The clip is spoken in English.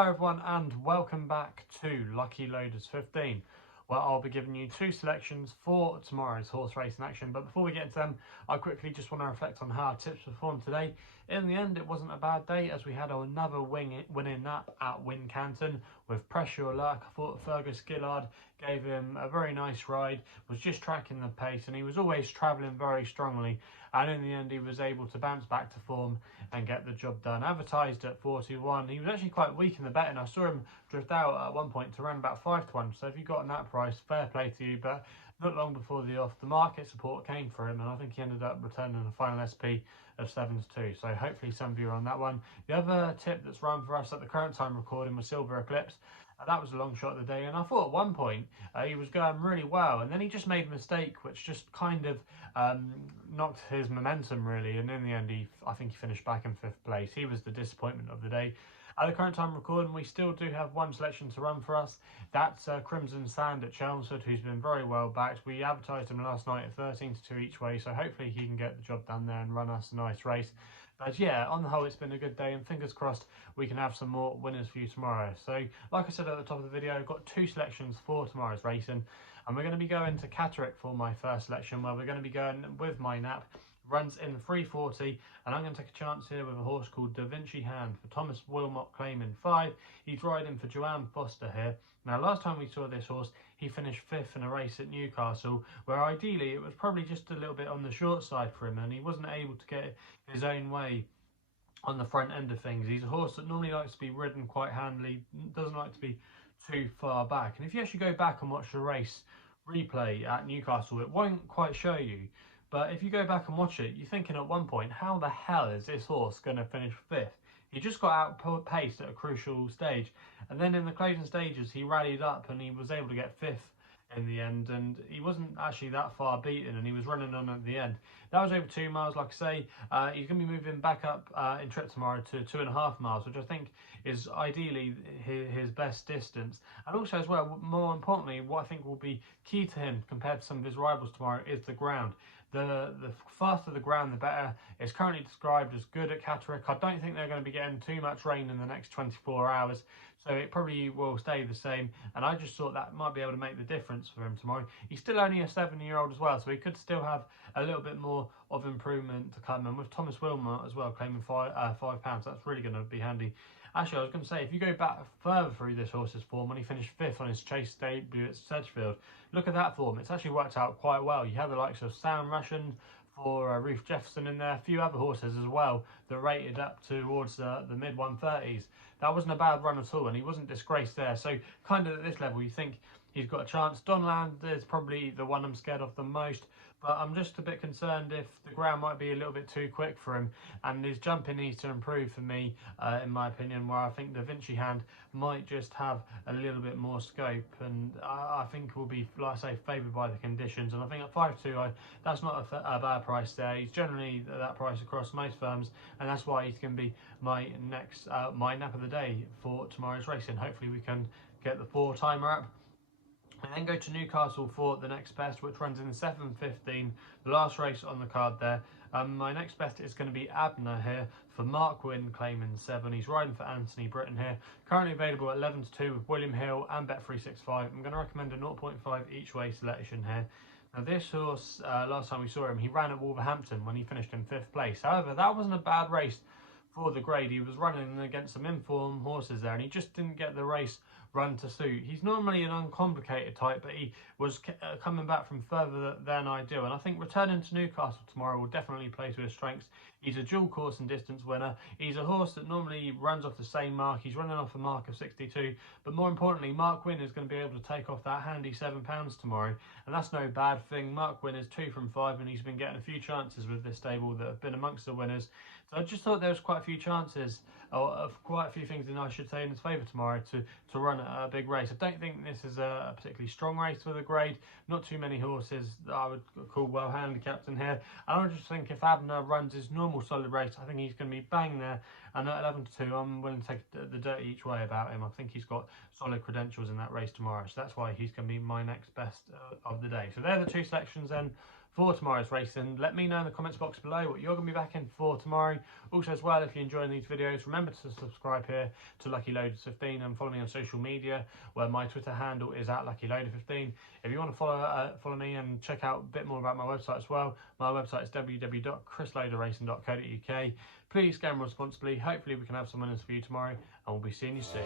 Hello everyone and welcome back to Lucky Loaders 15, where I'll be giving you two selections for tomorrow's horse racing action. But before we get into them, I quickly just want to reflect on how our tips performed today. In the end, it wasn't a bad day as we had another winning nap at Wincanton with pressure or luck. I thought Fergus Gillard gave him a very nice ride, was just tracking the pace, and he was always travelling very strongly. And in the end, he was able to bounce back to form and get the job done. Advertised at 4-1, he was actually quite weak in the betting. I saw him drift out at one point to around about 5-1. So if you got on that price, fair play to you. But not long before the market support came for him, and I think he ended up returning a final SP of 7-2. So hopefully some of you are on that one. The other tip that's run for us at the current time recording was Silver Eclipse. That was a long shot of the day, and I thought at one point he was going really well, and then he just made a mistake which just kind of knocked his momentum really, and in the end I think he finished back in 5th place. He was the disappointment of the day. At the current time recording, we still do have one selection to run for us. That's Crimson Sand at Chelmsford, who's been very well backed. We advertised him last night at 13-2 each way, so hopefully he can get the job done there and run us a nice race. But yeah, on the whole, it's been a good day, and fingers crossed we can have some more winners for you tomorrow. So, like I said at the top of the video, I've got two selections for tomorrow's racing, and we're going to be going to Catterick for my first selection, where we're going to be going with my nap. Runs in 340, and I'm going to take a chance here with a horse called Vinci Hand for Thomas Wilmot claiming 5. He's riding for Joanne Foster here. Now, last time we saw this horse, he finished 5th in a race at Newcastle, where ideally it was probably just a little bit on the short side for him, and he wasn't able to get his own way on the front end of things. He's a horse that normally likes to be ridden quite handily, doesn't like to be too far back. And if you actually go back and watch the race replay at Newcastle, it won't quite show you. But if you go back and watch it, you're thinking at one point, how the hell is this horse going to finish 5th? He just got outpaced at a crucial stage. And then in the closing stages, he rallied up and he was able to get 5th in the end. And he wasn't actually that far beaten, and he was running on at the end. That was over 2 miles, like I say. He's going to be moving back up in trip tomorrow to 2.5 miles, which I think is ideally his best distance. And also as well, more importantly, what I think will be key to him compared to some of his rivals tomorrow is the ground. The faster the ground, the better. It's currently described as good at Catterick. I don't think they're going to be getting too much rain in the next 24 hours, so it probably will stay the same. And I just thought that might be able to make the difference for him tomorrow. He's still only a 7-year-old as well, so he could still have a little bit more of improvement to come. And with Thomas Wilmot as well claiming £5, that's really going to be handy. Actually, I was going to say, if you go back further through this horse's form, when he finished 5th on his chase debut at Sedgefield, look at that form. It's actually worked out quite well. You have the likes of Sound Russian for Ruth Jefferson in there, a few other horses as well that rated up towards the mid-130s. That wasn't a bad run at all, and he wasn't disgraced there. So kind of at this level, you think he's got a chance. Donland is probably the one I'm scared of the most, but I'm just a bit concerned if the ground might be a little bit too quick for him, and his jumping needs to improve for me, in my opinion, where I think the Vinci Hand might just have a little bit more scope, and I think will be, like I say, favoured by the conditions. And I think at 5-2, that's not a bad price there. He's generally that price across most firms, and that's why he's going to be my next my nap of the day for tomorrow's racing. Hopefully we can get the 4-timer up. And then go to Newcastle for the next best, which runs in 7:15, the last race on the card there. My next best is going to be Abnaa here for Mark Wynn claiming 7. He's riding for Anthony Britton here. Currently available at 11-2 with William Hill and Bet365. I'm going to recommend a 0.5 each way selection here. Now this horse, last time we saw him, he ran at Wolverhampton when he finished in 5th place. However, that wasn't a bad race for the grade. He was running against some informed horses there, and he just didn't get the race run to suit. He's normally an uncomplicated type, but he was coming back from further than ideal, and I think returning to Newcastle tomorrow will definitely play to his strengths. He's a dual course and distance winner. He's a horse that normally runs off the same mark. He's running off a mark of 62, but more importantly, Mark Wynn is going to be able to take off that handy £7 tomorrow, and that's no bad thing. Mark Wynn is 2 from 5, and he's been getting a few chances with this stable that have been amongst the winners. So I just thought there was quite a few chances, or quite a few things in, I should say, in his favour tomorrow to run a big race. I don't think this is a particularly strong race for the grade. Not too many horses that I would call well handicapped in here. And I just think if Abnaa runs his normal solid race, I think he's going to be bang there. And at 11-2, I'm willing to take the dirt each way about him. I think he's got solid credentials in that race tomorrow. So that's why he's going to be my next best of the day. So they're the two selections then for tomorrow's racing. Let me know in the comments box below what you're going to be backing for tomorrow. Also as well, if you're enjoying these videos, remember to subscribe here to Lucky Loaders 15 and follow me on social media, where my Twitter handle is @LuckyLoader15. If you want to follow me and check out a bit more about my website as well, my website is www.chrisloaderracing.co.uk. Please gamble responsibly. Hopefully we can have some winners for you tomorrow, and we'll be seeing you soon.